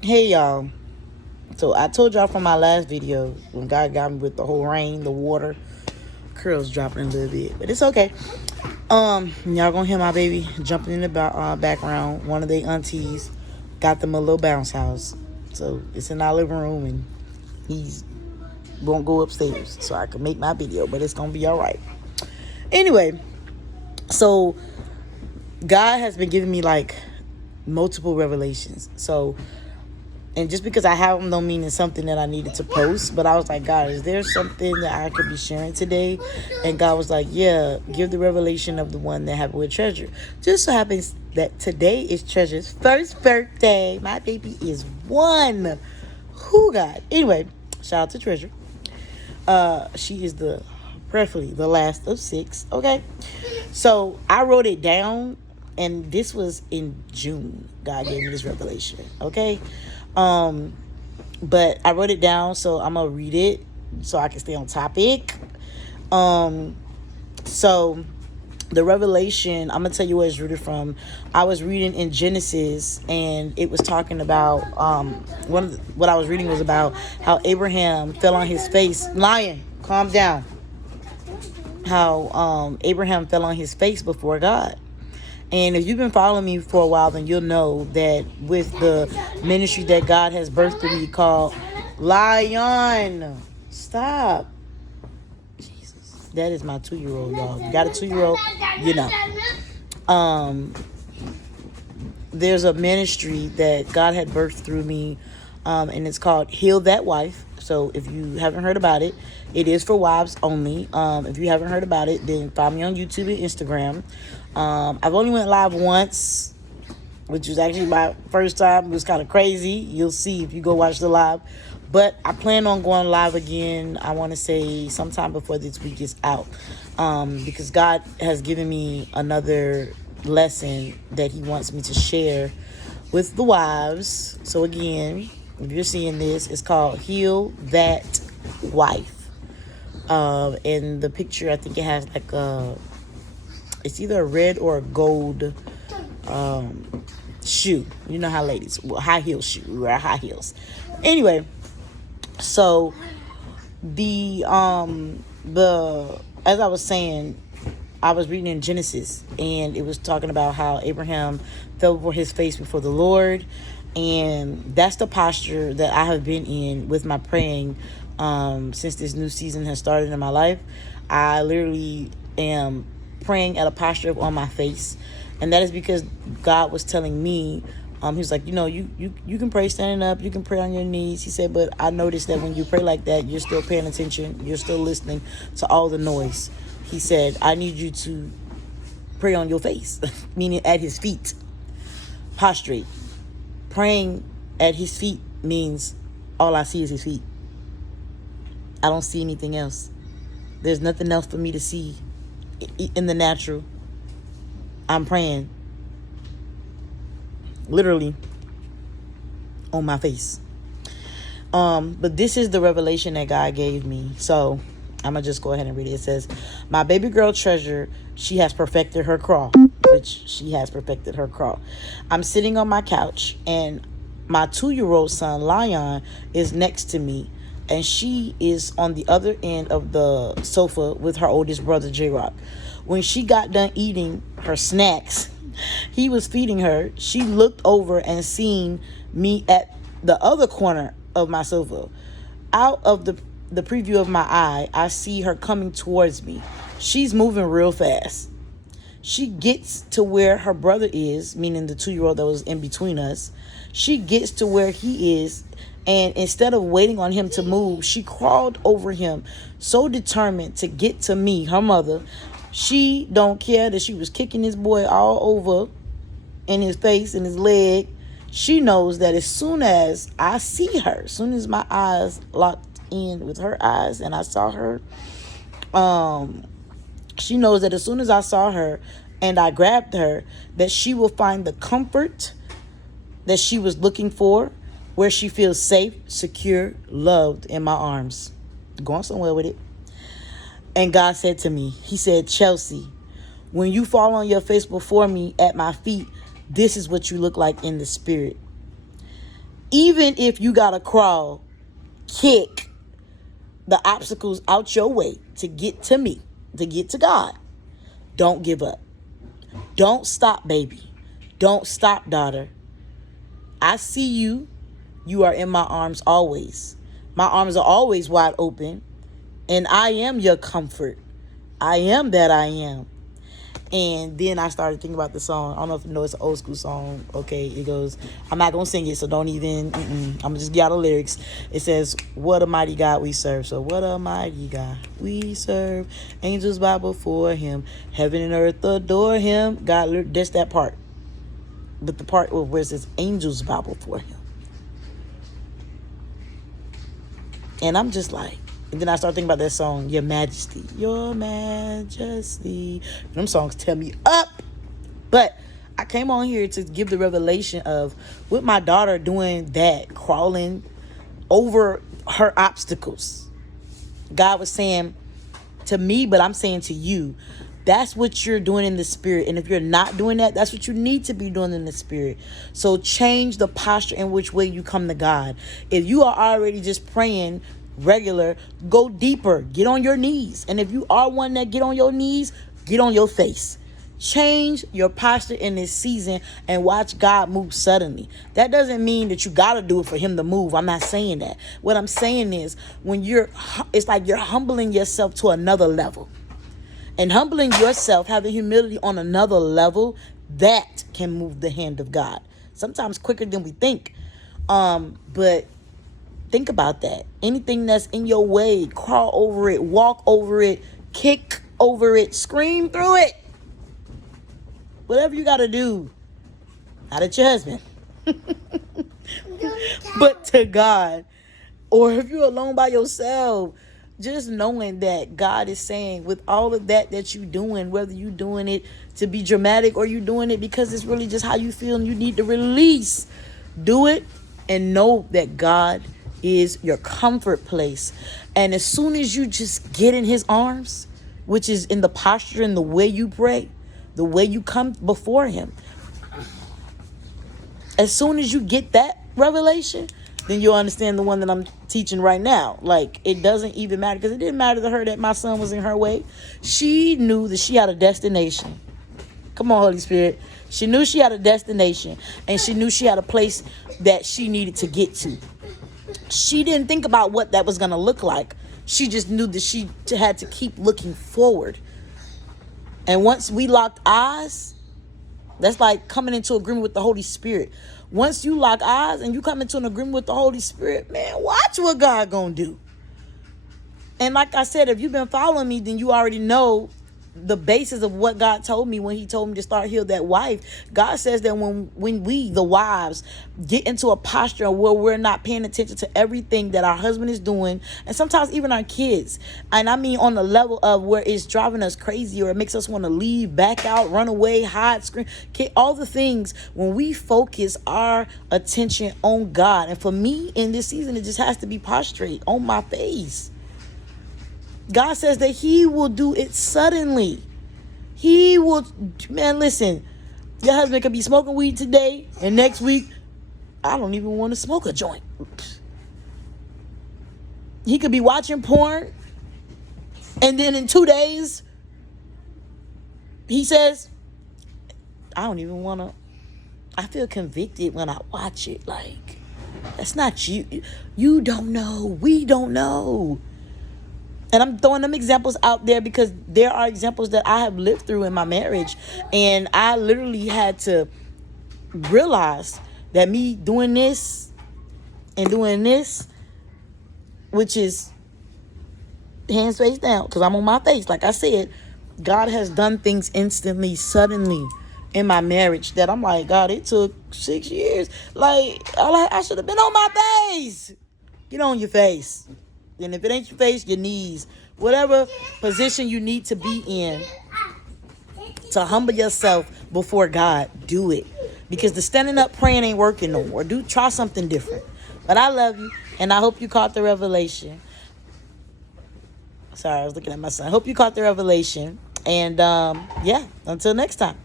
Hey y'all. So I told y'all from my last video when God got me with the whole rain, the water, curls dropping a little bit, but it's okay. Y'all gonna hear my baby jumping in the background. One of the aunties got them a little bounce house, so it's in our living room, and he's won't go upstairs, so I can make my video, but it's gonna be all right. Anyway, so God has been giving me like multiple revelations. So and just because I have them don't mean it's something that I needed to post. But I was like, God, is there something that I could be sharing today? And God was like, yeah, give the revelation of the one that happened with Treasure. Just so happens that today is Treasure's first birthday. My baby is 1. Who God? Anyway, shout out to Treasure. She is preferably the last of 6. Okay. So I wrote it down, and this was in June. God gave me this revelation. Okay. But I wrote it down, so I'm gonna read it so I can stay on topic. So the revelation, I'm gonna tell you where it's rooted from. I was reading in Genesis, and it was talking about what I was reading was about how Abraham fell on his face. Lion, calm down. How Abraham fell on his face before God. And if you've been following me for a while, then you'll know that with the ministry that God has birthed through me called Lion. Stop. Jesus. That is my 2-year-old, y'all. If you got a 2-year-old, you know. There's a ministry that God had birthed through me, and it's called Heal That Wife. So if you haven't heard about it, it is for wives only. If you haven't heard about it, then find me on YouTube and Instagram. I've only went live once, which was actually my first time. It was kind of crazy. You'll see if you go watch the live. But I plan on going live again, I want to say sometime before this week is out. Because God has given me another lesson that he wants me to share with the wives. So again, if you're seeing this, it's called Heal That Wife. And the picture, I think it has like it's either a red or a gold shoe. You know how ladies, high heel shoe, we wear high heels. Anyway, so the as I was saying, I was reading in Genesis, and it was talking about how Abraham fell before his face before the Lord. And that's the posture that I have been in with my praying since this new season has started in my life. I literally am praying at a posture of on my face. And that is because God was telling me, he was like, you can pray standing up, you can pray on your knees. He said, but I noticed that when you pray like that, you're still paying attention, you're still listening to all the noise. He said, I need you to pray on your face, meaning at his feet, prostrate. Praying at his feet means all I see is his feet. I don't see anything else. There's nothing else for me to see in the natural. I'm praying literally on my face. But this is the revelation that God gave me. So I'm gonna just go ahead and read it. It says, my baby girl Treasure, she has perfected her crawl, which she has perfected her crawl. I'm sitting on my couch, and my 2-year-old son Lion is next to me, and she is on the other end of the sofa with her oldest brother J-Rock. When she got done eating her snacks, he was feeding her. She looked over and seen me at the other corner of my sofa. Out of the preview of my eye, I see her coming towards me. She's moving real fast. She gets to where her brother is, meaning the 2-year-old that was in between us. She gets to where he is, and instead of waiting on him to move, she crawled over him, so determined to get to me, her mother. She don't care that she was kicking this boy all over in his face and his leg. She knows that as soon as I see her, as soon as my eyes locked in with her eyes and I saw her, she knows that as soon as I saw her and I grabbed her, that she will find the comfort that she was looking for, where she feels safe, secure, loved in my arms. Going somewhere with it. And God said to me, he said, Chelsea, when you fall on your face before me at my feet, this is what you look like in the spirit. Even if you got to crawl, kick the obstacles out your way to get to me, to get to God, don't give up. Don't stop, baby. Don't stop, daughter. I see you. You are in my arms always. My arms are always wide open. And I am your comfort. I am that I am. And then I started thinking about the song. I don't know if you know, it's an old school song. Okay, it goes, I'm not going to sing it, so don't even, I'm going to just get out the lyrics. It says, what a mighty God we serve. So what a mighty God we serve. Angels bow before him. Heaven and earth adore him. God, that's that part. But the part where it says angels bow before him. And I'm just like, and then I start thinking about that song, Your Majesty. Your Majesty. Them songs tear me up. But I came on here to give the revelation of, with my daughter doing that, crawling over her obstacles. God was saying to me, but I'm saying to you, that's what you're doing in the spirit. And if you're not doing that, that's what you need to be doing in the spirit. So change the posture in which way you come to God. If you are already just praying regular, go deeper, get on your knees. And if you are one that get on your knees, get on your face. Change your posture in this season and watch God move suddenly. That doesn't mean that you got to do it for him to move. I'm not saying that. What I'm saying is, when it's like you're humbling yourself to another level. And humbling yourself, having humility on another level, that can move the hand of God. Sometimes quicker than we think. But think about that. Anything that's in your way, crawl over it, walk over it, kick over it, scream through it. Whatever you got to do. Not at your husband. But to God. Or if you're alone by yourself, just knowing that God is saying, with all of that you're doing, whether you're doing it to be dramatic or you're doing it because it's really just how you feel and you need to release, do it and know that God is your comfort place. And as soon as you just get in his arms, which is in the posture and the way you pray, the way you come before him, as soon as you get that revelation, then you'll understand the one that I'm teaching right now. Like, it doesn't even matter, because it didn't matter to her that my son was in her way. She knew that she had a destination. Come on, Holy Spirit. She knew she had a destination, and she knew she had a place that she needed to get to. She didn't think about what that was going to look like. She just knew that she had to keep looking forward. And once we locked eyes, that's like coming into agreement with the Holy Spirit. Once you lock eyes and you come into an agreement with the Holy Spirit, man, watch what God gonna do. And like I said, if you've been following me, then you already know the basis of what God told me when he told me to start Heal That Wife. God says that when we, the wives, get into a posture where we're not paying attention to everything that our husband is doing, and sometimes even our kids, and I mean on the level of where it's driving us crazy or it makes us want to leave, back out, run away, hide, scream, all the things, when we focus our attention on God. And for me in this season, it just has to be prostrate on my face. God says that he will do it suddenly. He will, man, listen, your husband could be smoking weed today, and next week, I don't even want to smoke a joint. He could be watching porn, and then in 2 days, he says, I don't even want to, I feel convicted when I watch it. Like, that's not you. You don't know. We don't know. And I'm throwing them examples out there because there are examples that I have lived through in my marriage. And I literally had to realize that me doing this and doing this, which is hands face down, because I'm on my face. Like I said, God has done things instantly, suddenly in my marriage that I'm like, God, it took 6 years. Like, I should have been on my face. Get on your face. And if it ain't your face, your knees. Whatever position you need to be in to humble yourself before God, do it. Because the standing up praying ain't working no more. Try something different. But I love you, and I hope you caught the revelation. Sorry, I was looking at my son. I hope you caught the revelation. And yeah, until next time.